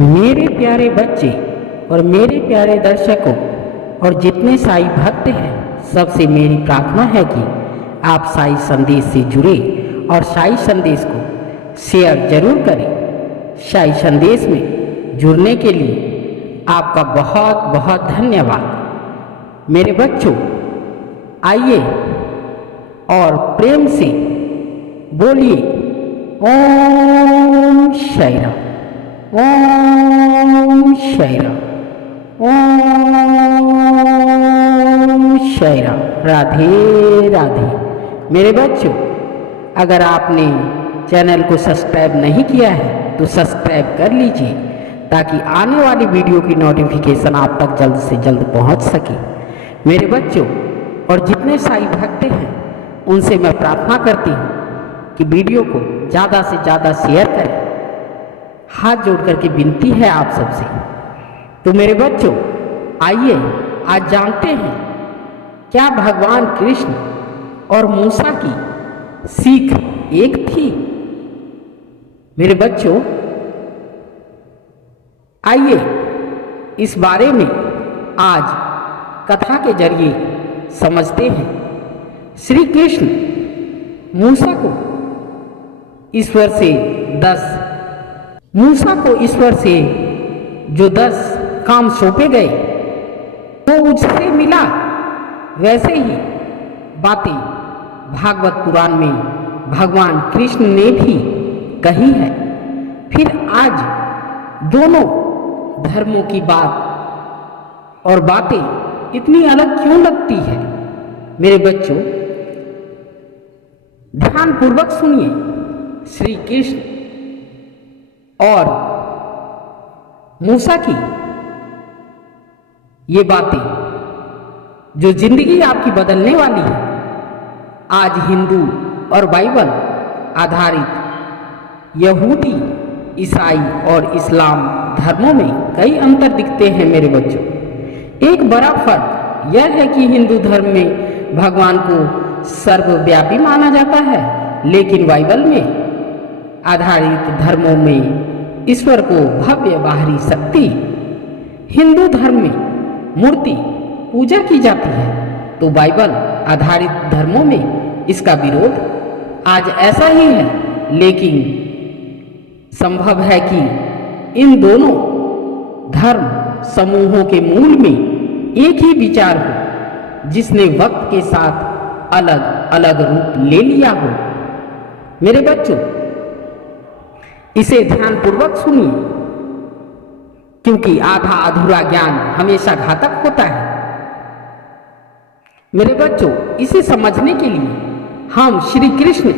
मेरे प्यारे बच्चे और मेरे प्यारे दर्शकों और जितने साईं भक्त हैं, सबसे मेरी प्रार्थना है कि आप साईं संदेश से जुड़े और साईं संदेश को शेयर जरूर करें। साईं संदेश में जुड़ने के लिए आपका बहुत बहुत धन्यवाद। मेरे बच्चों, आइए और प्रेम से बोलिए ओम साईं राम, ओम साईं राम, ओम साईं राम। राधे राधे। मेरे बच्चों, अगर आपने चैनल को सब्सक्राइब नहीं किया है तो सब्सक्राइब कर लीजिए ताकि आने वाली वीडियो की नोटिफिकेशन आप तक जल्द से जल्द पहुंच सके। मेरे बच्चों और जितने साईं भक्त हैं, उनसे मैं प्रार्थना करती हूँ कि वीडियो को ज़्यादा से ज़्यादा शेयर करें। हाथ जोड़ करके विनती है आप सबसे। तो मेरे बच्चों, आइए आज जानते हैं क्या भगवान कृष्ण और मूसा की सीख एक थी। मेरे बच्चों, आइए इस बारे में आज कथा के जरिए समझते हैं। श्री कृष्ण मूसा को ईश्वर से 10 काम सौंपे गए, वो उससे मिला वैसे ही बातें भागवत पुराण में भगवान कृष्ण ने भी कही है। फिर आज दोनों धर्मों की बात और बातें इतनी अलग क्यों लगती है? मेरे बच्चों, ध्यान पूर्वक सुनिए। श्री कृष्ण और मूसा की ये बातें जो जिंदगी आपकी बदलने वाली है। आज हिंदू और बाइबल आधारित यहूदी, ईसाई और इस्लाम धर्मों में कई अंतर दिखते हैं। मेरे बच्चों, एक बड़ा फर्क यह है कि हिंदू धर्म में भगवान को सर्वव्यापी माना जाता है, लेकिन बाइबल में आधारित धर्मों में ईश्वर को भव्य बाहरी शक्ति। हिंदू धर्म में मूर्ति पूजा की जाती है, तो बाइबल आधारित धर्मों में इसका विरोध। आज ऐसा ही है, लेकिन संभव है कि इन दोनों धर्म समूहों के मूल में एक ही विचार हो, जिसने वक्त के साथ अलग अलग रूप ले लिया हो। मेरे बच्चों, इसे ध्यानपूर्वक सुनिए, क्योंकि आधा अधूरा ज्ञान हमेशा घातक होता है। मेरे बच्चों, इसे समझने के लिए हम श्री कृष्ण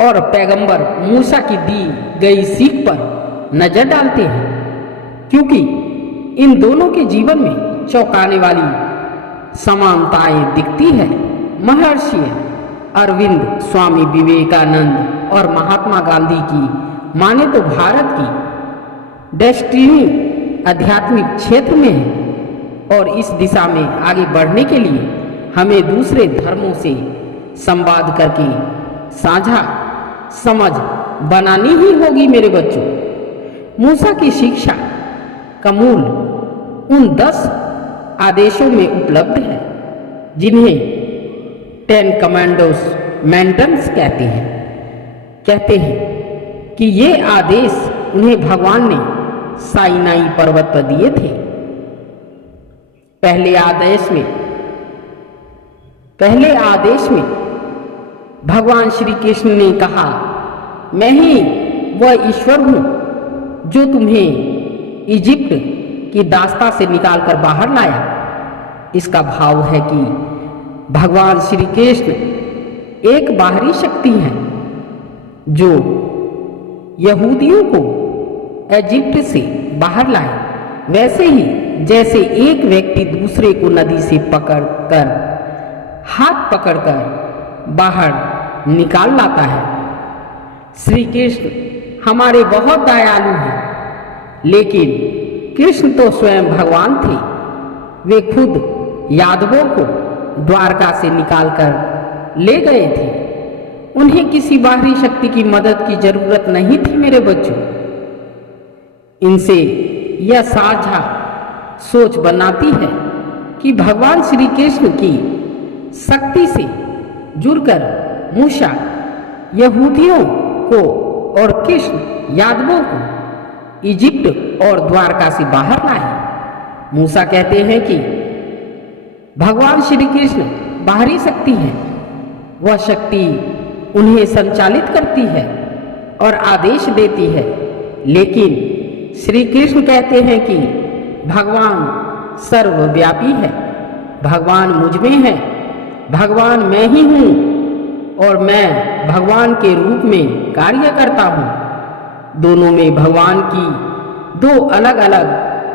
और पैगंबर मूसा की दी गई सीख पर नजर डालते हैं, क्योंकि इन दोनों के जीवन में चौंकाने वाली समानताएं दिखती है। महर्षि अरविंद, स्वामी विवेकानंद और महात्मा गांधी की माने तो भारत की डेस्टिनी आध्यात्मिक क्षेत्र में है, और इस दिशा में आगे बढ़ने के लिए हमें दूसरे धर्मों से संवाद करके साझा समझ बनानी ही होगी। मेरे बच्चों, मूसा की शिक्षा का मूल उन 10 आदेशों में उपलब्ध है, जिन्हें 10 कमांडमेंट्स कहते हैं कि ये आदेश उन्हें भगवान ने साइनाई पर्वत पर दिए थे। पहले आदेश में भगवान श्री कृष्ण ने कहा, मैं ही वह ईश्वर हूं जो तुम्हें इजिप्ट की दास्ता से निकालकर बाहर लाया। इसका भाव है कि भगवान श्री कृष्ण एक बाहरी शक्ति है जो यहूदियों को इजिप्ट से बाहर लाए, वैसे ही जैसे एक व्यक्ति दूसरे को नदी से हाथ पकड़कर बाहर निकाल लाता है। श्री कृष्ण हमारे बहुत दयालु हैं, लेकिन कृष्ण तो स्वयं भगवान थे। वे खुद यादवों को द्वारका से निकालकर ले गए थे। उन्हें किसी बाहरी शक्ति की मदद की जरूरत नहीं थी। मेरे बच्चों, इनसे यह साझा सोच बनाती है कि भगवान श्री कृष्ण की शक्ति से जुड़कर मूसा यहूदियों को और कृष्ण यादवों को इजिप्ट और द्वारका से बाहर लाए। मूसा कहते हैं कि भगवान श्री कृष्ण बाहरी शक्ति है, वह शक्ति उन्हें संचालित करती है और आदेश देती है, लेकिन श्री कृष्ण कहते हैं कि भगवान सर्वव्यापी है, भगवान मुझ में है, भगवान मैं ही हूँ और मैं भगवान के रूप में कार्य करता हूँ। दोनों में भगवान की दो अलग अलग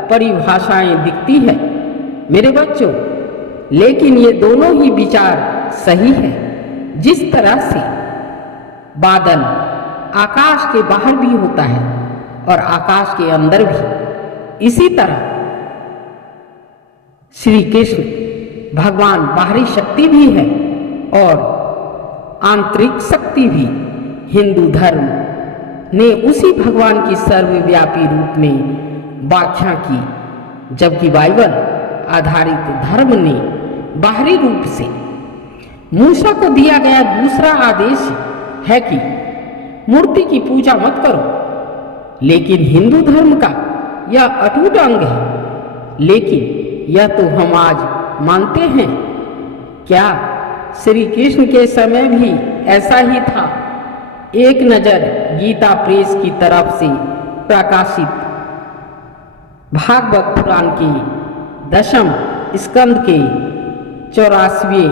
परिभाषाएं दिखती है मेरे बच्चों, लेकिन ये दोनों ही विचार सही है। जिस तरह से बादल आकाश के बाहर भी होता है और आकाश के अंदर भी, इसी तरह श्री कृष्ण भगवान बाहरी शक्ति भी है और आंतरिक शक्ति भी। हिंदू धर्म ने उसी भगवान की सर्वव्यापी रूप में व्याख्या की, जबकि बाइबल आधारित धर्म ने बाहरी रूप से। मूसा को दिया गया दूसरा आदेश है कि मूर्ति की पूजा मत करो, लेकिन हिंदू धर्म का यह अटूट अंग है। लेकिन यह तो हम आज मानते हैं, क्या श्री कृष्ण के समय भी ऐसा ही था? एक नजर गीता प्रेस की तरफ से प्रकाशित भागवत पुराण के 10वें स्कंद के 84वें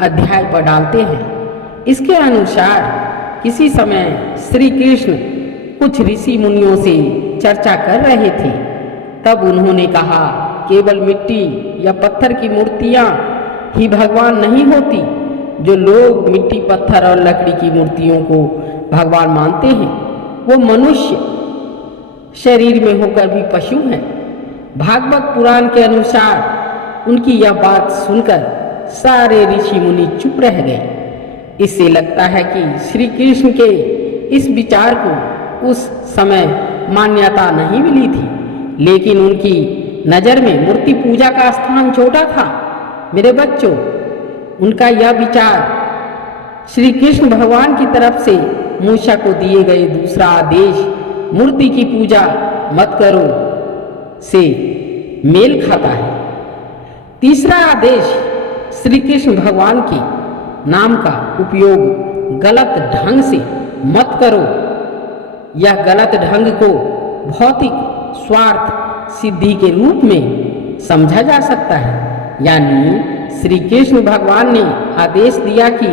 अध्याय पर डालते हैं। इसके अनुसार किसी समय श्री कृष्ण कुछ ऋषि मुनियों से चर्चा कर रहे थे। तब उन्होंने कहा, केवल मिट्टी या पत्थर की मूर्तियां ही भगवान नहीं होती। जो लोग मिट्टी, पत्थर और लकड़ी की मूर्तियों को भगवान मानते हैं, वो मनुष्य शरीर में होकर भी पशु हैं। भागवत पुराण के अनुसार उनकी यह बात सुनकर सारे ऋषि मुनि चुप रह गए। इससे लगता है कि श्री कृष्ण के इस विचार को उस समय मान्यता नहीं मिली थी, लेकिन उनकी नज़र में मूर्ति पूजा का स्थान छोटा था। मेरे बच्चों, उनका यह विचार श्री कृष्ण भगवान की तरफ से मूसा को दिए गए दूसरा आदेश, मूर्ति की पूजा मत करो, से मेल खाता है। तीसरा आदेश, श्री कृष्ण भगवान के नाम का उपयोग गलत ढंग से मत करो। यह गलत ढंग को भौतिक स्वार्थ सिद्धि के रूप में समझा जा सकता है। यानी श्री कृष्ण भगवान ने आदेश दिया कि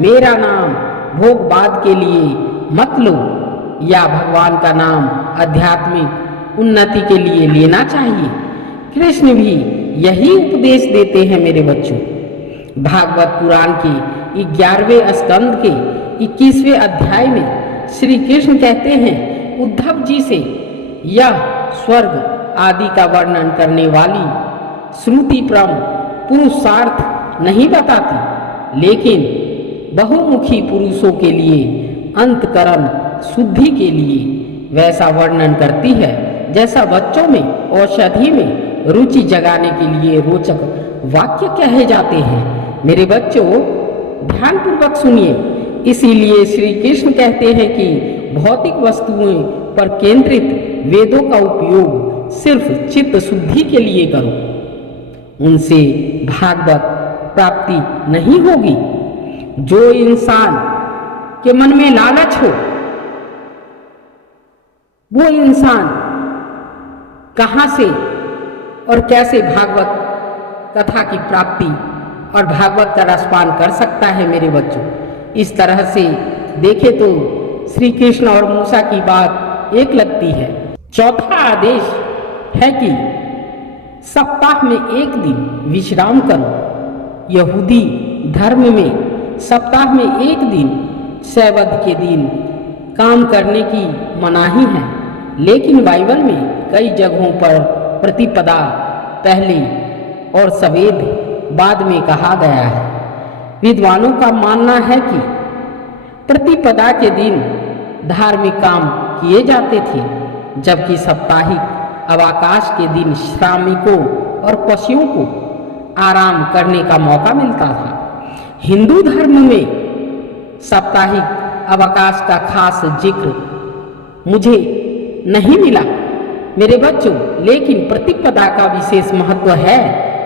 मेरा नाम भोगवाद के लिए मत लो, या भगवान का नाम आध्यात्मिक उन्नति के लिए लेना चाहिए। कृष्ण भी यही उपदेश देते हैं मेरे बच्चों। भागवत पुराण के 11वें स्कंद के 21वें अध्याय में श्री कृष्ण कहते हैं उद्धव जी से, यह स्वर्ग आदि का वर्णन करने वाली श्रुति परम पुरुषार्थ नहीं बताती, लेकिन बहुमुखी पुरुषों के लिए अंतकरण शुद्धि के लिए वैसा वर्णन करती है जैसा बच्चों में औषधि में रुचि जगाने के लिए रोचक वाक्य कहे जाते हैं। मेरे बच्चों, ध्यानपूर्वक सुनिए। इसीलिए श्री कृष्ण कहते हैं कि भौतिक वस्तुओं पर केंद्रित वेदों का उपयोग सिर्फ चित्त शुद्धि के लिए करो। उनसे भागवत प्राप्ति नहीं होगी। जो इंसान के मन में लालच हो, वो इंसान कहाँ से और कैसे भागवत कथा की प्राप्ति और भागवत का रसपान कर सकता है? मेरे बच्चों, इस तरह से देखे तो श्री कृष्ण और मूसा की बात एक लगती है। चौथा आदेश है कि सप्ताह में एक दिन विश्राम करो। यहूदी धर्म में सप्ताह में एक दिन, सब्त के दिन काम करने की मनाही है, लेकिन बाइबल में कई जगहों पर प्रतिपदा पहले और सवेद बाद में कहा गया है। विद्वानों का मानना है कि प्रतिपदा के दिन धार्मिक काम किए जाते थे, जबकि साप्ताहिक अवकाश के दिन श्रमिकों और पशुओं को आराम करने का मौका मिलता था। हिंदू धर्म में साप्ताहिक अवकाश का खास जिक्र मुझे नहीं मिला मेरे बच्चों, लेकिन प्रतिपदा का विशेष महत्व है।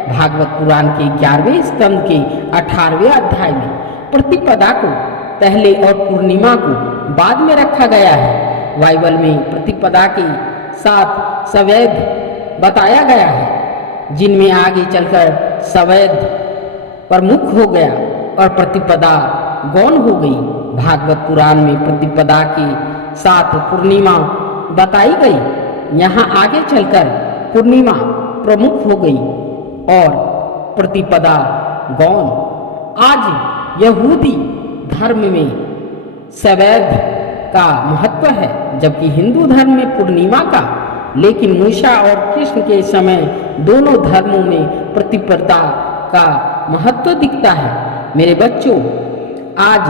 भागवत पुराण के 11वें स्कंद के 18वें अध्याय में प्रतिपदा को पहले और पूर्णिमा को बाद में रखा गया है। बाइबल में प्रतिपदा के साथ सवैध बताया गया है, जिनमें आगे चलकर सवैध प्रमुख हो गया और प्रतिपदा गौण हो गई। भागवत पुराण में प्रतिपदा के साथ पूर्णिमा बताई गई, यहाँ आगे चलकर पूर्णिमा प्रमुख हो गई और प्रतिपदा गौण। आज यहूदी धर्म में सवैध का महत्व है, जबकि हिंदू धर्म में पूर्णिमा का। लेकिन मूसा और कृष्ण के समय दोनों धर्मों में प्रतिपदा का महत्व दिखता है। मेरे बच्चों, आज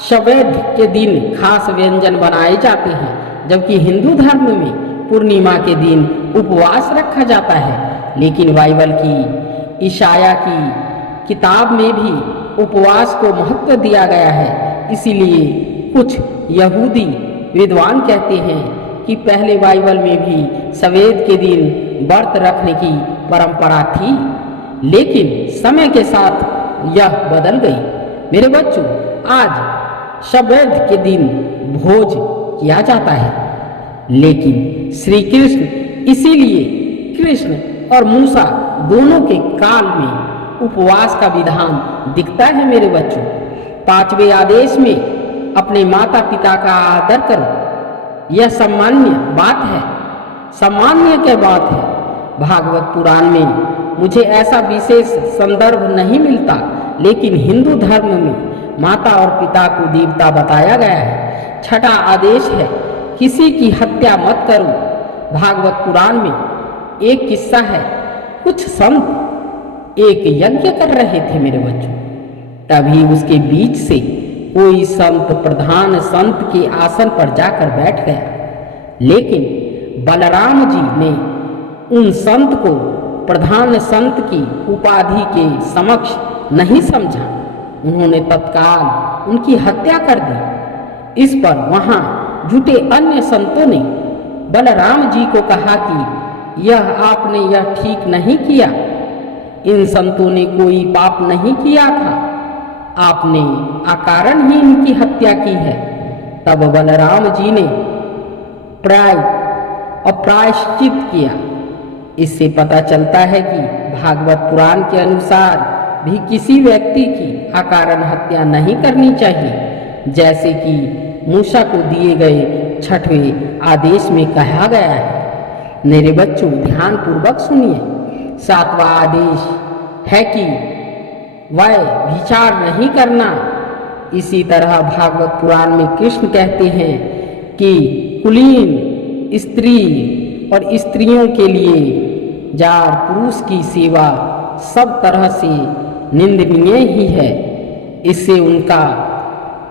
सवैध के दिन खास व्यंजन बनाए जाते हैं, जबकि हिंदू धर्म में पूर्णिमा के दिन उपवास रखा जाता है। लेकिन बाइबल की ईशाया की किताब में भी उपवास को महत्व दिया गया है। इसीलिए कुछ यहूदी विद्वान कहते हैं कि पहले बाइबल में भी सवैध के दिन व्रत रखने की परंपरा थी, लेकिन समय के साथ यह बदल गई। मेरे बच्चों, आज सवैध के दिन भोज किया जाता है, लेकिन श्री कृष्ण, इसीलिए कृष्ण और मूसा दोनों के काल में उपवास का विधान दिखता है। मेरे बच्चों, 5वें आदेश में अपने माता पिता का आदर करो, यह सामान्य बात है, सामान्य क्या बात है। भागवत पुराण में मुझे ऐसा विशेष संदर्भ नहीं मिलता, लेकिन हिंदू धर्म में माता और पिता को देवता बताया गया है। 6वां आदेश है, किसी की हत्या मत करो। भागवत पुराण में एक किस्सा है, कुछ संत एक यज्ञ कर रहे थे मेरे बच्चों। तभी उसके बीच से कोई संत प्रधान संत के आसन पर जाकर बैठ गया, लेकिन बलराम जी ने उन संत को प्रधान संत की उपाधि के समक्ष नहीं समझा। उन्होंने तत्काल उनकी हत्या कर दी। इस पर वहां जुटे अन्य संतों ने बलराम जी को कहा कि यह आपने यह ठीक नहीं किया, इन संतों ने कोई पाप नहीं किया था, आपने अकारण ही इनकी हत्या की है। तब बलराम जी ने प्रायश्चित किया। इससे पता चलता है कि भागवत पुराण के अनुसार भी किसी व्यक्ति की अकारण हत्या नहीं करनी चाहिए, जैसे कि मूसा को दिए गए 6वें आदेश में कहा गया है। मेरे बच्चों, ध्यान पूर्वक सुनिए। 7वां आदेश है कि वह विचार नहीं करना। इसी तरह भागवत पुराण में कृष्ण कहते हैं कि कुलीन स्त्री और स्त्रियों के लिए जार पुरुष की सेवा सब तरह से निंदनीय ही है, इससे उनका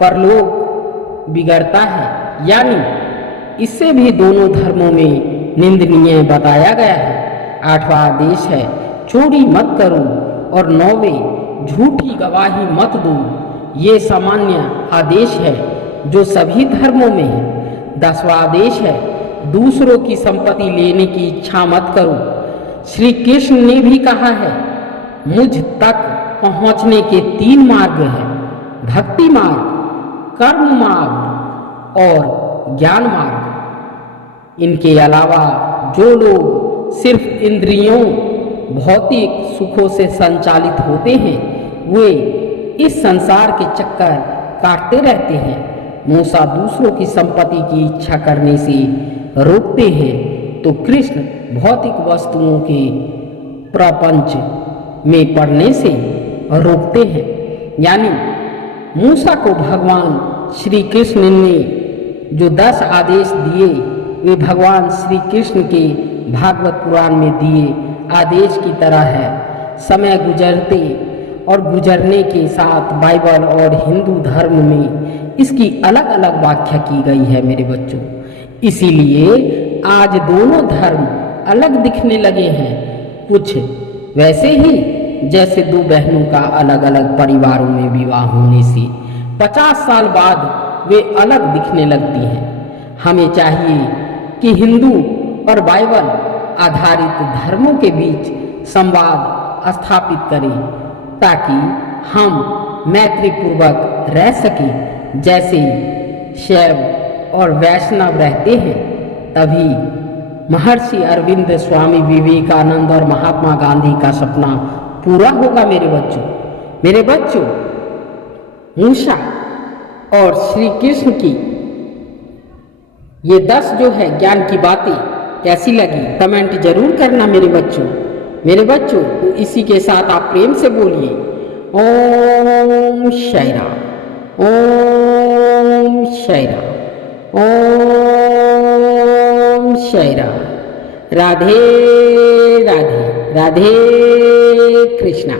परलोक बिगड़ता है। यानी इससे भी दोनों धर्मों में निंदनीय बताया गया है। 8वां आदेश है, चोरी मत करो, और 9वें, झूठी गवाही मत दो। ये सामान्य आदेश है जो सभी धर्मों में है। 10वां आदेश है, दूसरों की संपत्ति लेने की इच्छा मत करो। श्री कृष्ण ने भी कहा है, मुझ तक पहुंचने के 3 मार्ग हैं, भक्ति मार्ग, कर्म मार्ग और ज्ञान मार्ग। इनके अलावा जो लोग सिर्फ इंद्रियों, भौतिक सुखों से संचालित होते हैं, वे इस संसार के चक्कर काटते रहते हैं। मूसा दूसरों की संपत्ति की इच्छा करने से रोकते हैं, तो कृष्ण भौतिक वस्तुओं के प्रपंच में पड़ने से रोकते हैं। यानी मूसा को भगवान श्री कृष्ण ने जो 10 आदेश दिए, वे भगवान श्री कृष्ण के भागवत पुराण में दिए आदेश की तरह है। समय गुजरते और गुजरने के साथ बाइबल और हिंदू धर्म में इसकी अलग अलग व्याख्या की गई है मेरे बच्चों। इसीलिए आज दोनों धर्म अलग दिखने लगे हैं, कुछ वैसे ही जैसे दो बहनों का अलग अलग परिवारों में विवाह होने से 50 साल बाद वे अलग दिखने लगती हैं। हमें चाहिए कि हिंदू और बाइबल आधारित धर्मों के बीच संवाद स्थापित करें ताकि हम मैत्रीपूर्वक रह सकें। जैसे शैव और वैष्णव रहते हैं, तभी महर्षि अरविंद, स्वामी विवेकानंद और महात्मा गांधी का सपना पूरा होगा। मेरे बच्चों, मूसा और श्री कृष्ण की ये 10 जो है ज्ञान की बातें कैसी लगी कमेंट जरूर करना मेरे बच्चों। तो इसी के साथ आप प्रेम से बोलिए ओम शाई राम, ओम शाई राम, ओम शाई राम। राधे राधे, राधे कृष्णा।